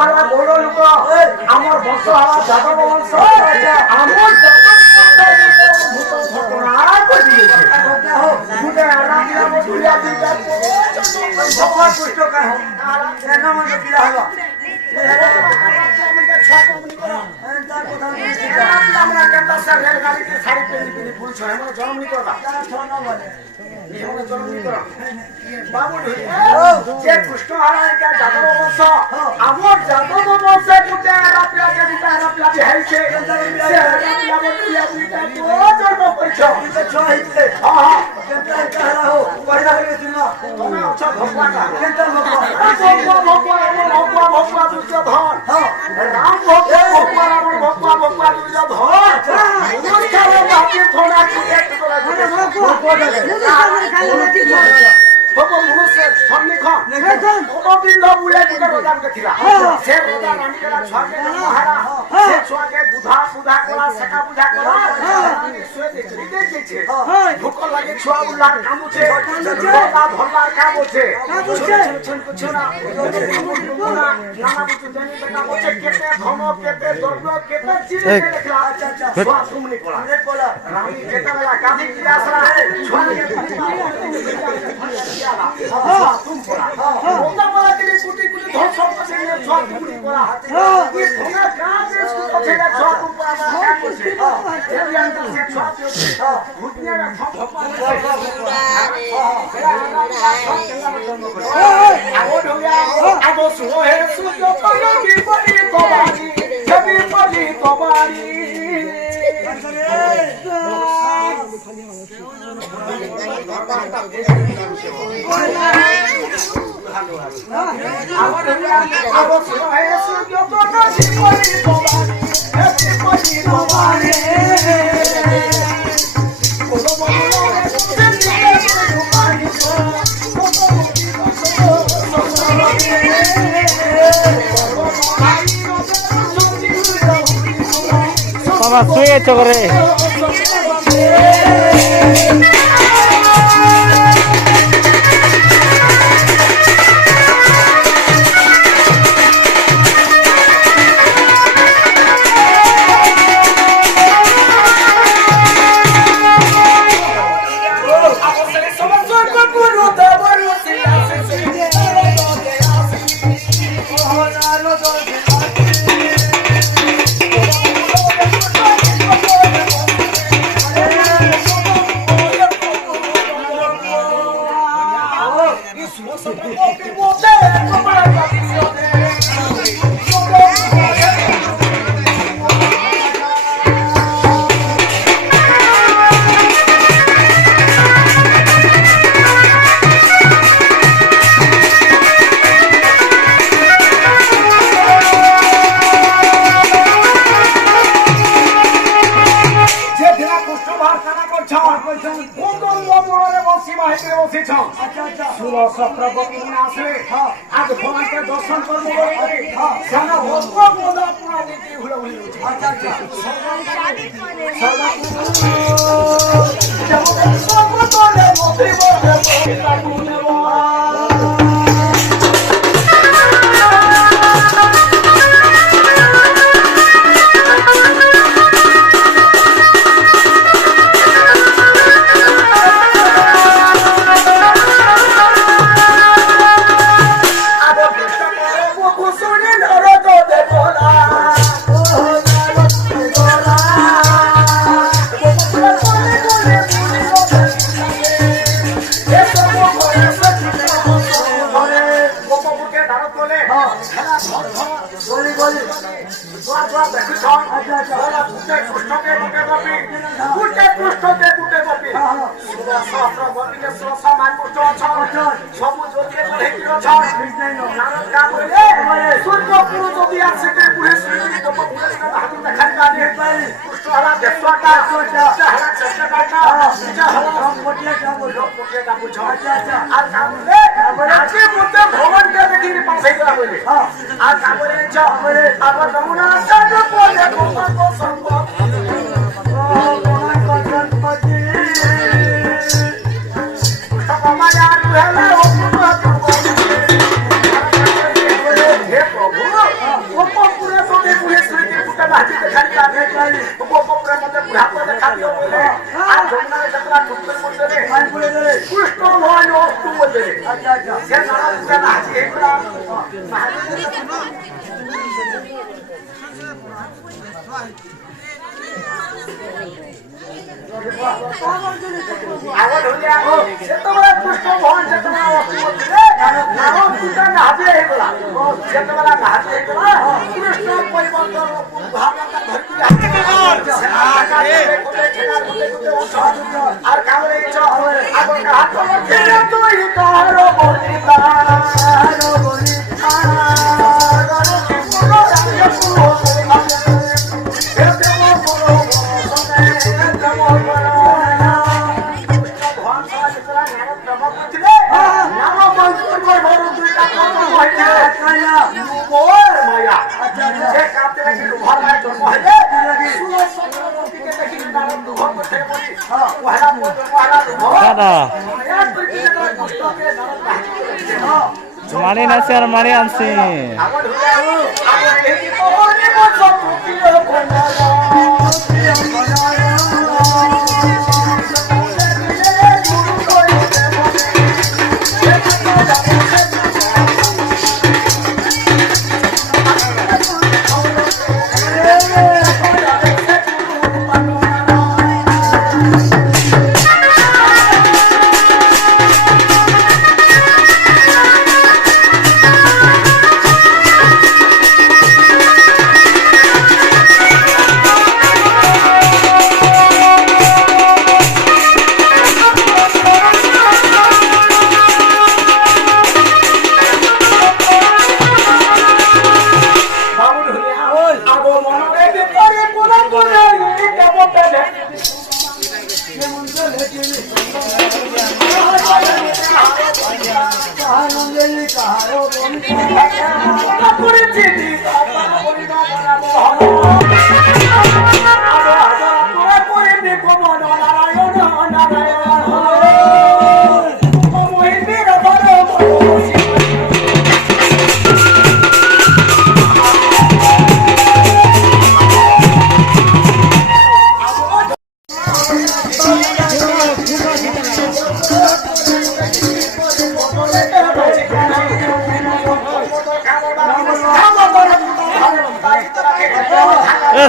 ହେଲା ବଡ଼ ଲୋକ ଆମର ବଂଶ ହେଲା ଯାଦବ ବଂଶ ଆମର ଭୂତ ଘଟଣା କରିଦେଇଛି ଗୋଟେ ଆରାମିଆ ମଧୁରିଆ ଦୁଇଟା ଭଗବାନ କୃଷ୍ଣ କାହିଁ କିରା ହେଲା কৃষ্ণ যাদব বংশ আমার যাদব বংশে গোটে হয়েছে জন্ম করছ ভগবান দুর্যোধন রাম ভগবান আমার ভগবান দুর্যোধন কোনদিন বুড়ে গুটে রোজাকে ଥିଲା সে রোজা রানীকেলা ছুয়াকে জন্ম হেলা সে ছুয়াকে বুধা বুধা কলা শেখা বুঝা কলা ভোক লাগে ছুয়া উল্লার কামুছে ধরলা কামুছে নানা বুঝু জানি বেটা বলছে কেতে ধন কেতে দ্রব্য কেতে চিড়ে দেখলা ছুয়া সুমনি কলা রানী কেতে বেলা কাঁদি কিরা আসলা ছুয়াকে তুম করা ওটা বলা que কুটি কুটি ধন সম্পদ নিয়ে ছুয়া সুমনি করা এই ধনা কাজ সুতো ছেড়ে ছুয়া তুম করা কাজ করছে এই আনতে সে ছুয়া ঘুটনিয়া সব ভগবান আগো ঢুয়া আগো সুহে সুতো কলো বিপরি কবারি ছবি পলি কবারি আগো ঢুয়া আগো সুহে সুতো কলো বিপরি কবারি ছবি পলি কবারি বাবা শুয়ে চলে आज भगवान के दर्शन कर भाजी खाली लागले कोपरे मध्ये बुढापाला खाली बोलले आज झोपणारे जत्रा ठुकले बोलले काय बोलले कृष्ण भगवान वस्तू बोलले अच्छा अच्छा हे नारा तुला भाजी हे करा आवड होली आहे शेतकऱ्या कृष्ण भगवान शेतकऱ्या वस्तू बोलले नारा तुझा भाजी हे करा शेतकऱ्याला भाजी हे करा कृष्ण परिवर्तन भागाचा धरती আর কামরে ইচ্ছা আগর কাহাত কেন তুই কারো বলি কারো বলি কারো পুরো রাজ্য পুরো করে মানে এতে মো পুরো সনে এতে মো পুরো ভগবান সারা নাম ব্রহ্ম করছিলে নাম মন্ত্র বড় দুইটা কথা হইছে কায়া মোর মায়া আচ্ছা যে কাতে লাগি লোহার মায়া জন্ম হইছে সুলো সত্যকে দেখি নাম দুঃখ করতে বলি ওহালা মোর ওহালা দাদা মানি নাছে আর মানি আনছি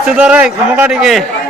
sudah muka dikit.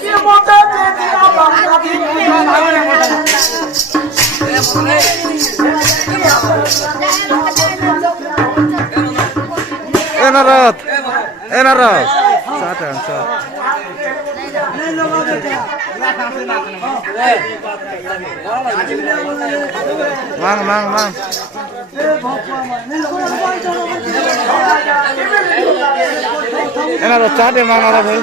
কি মতে দিয়া বাংলা এনারত এনারত চাটা চা mang mang mang এনারত চা দে mang ala bhai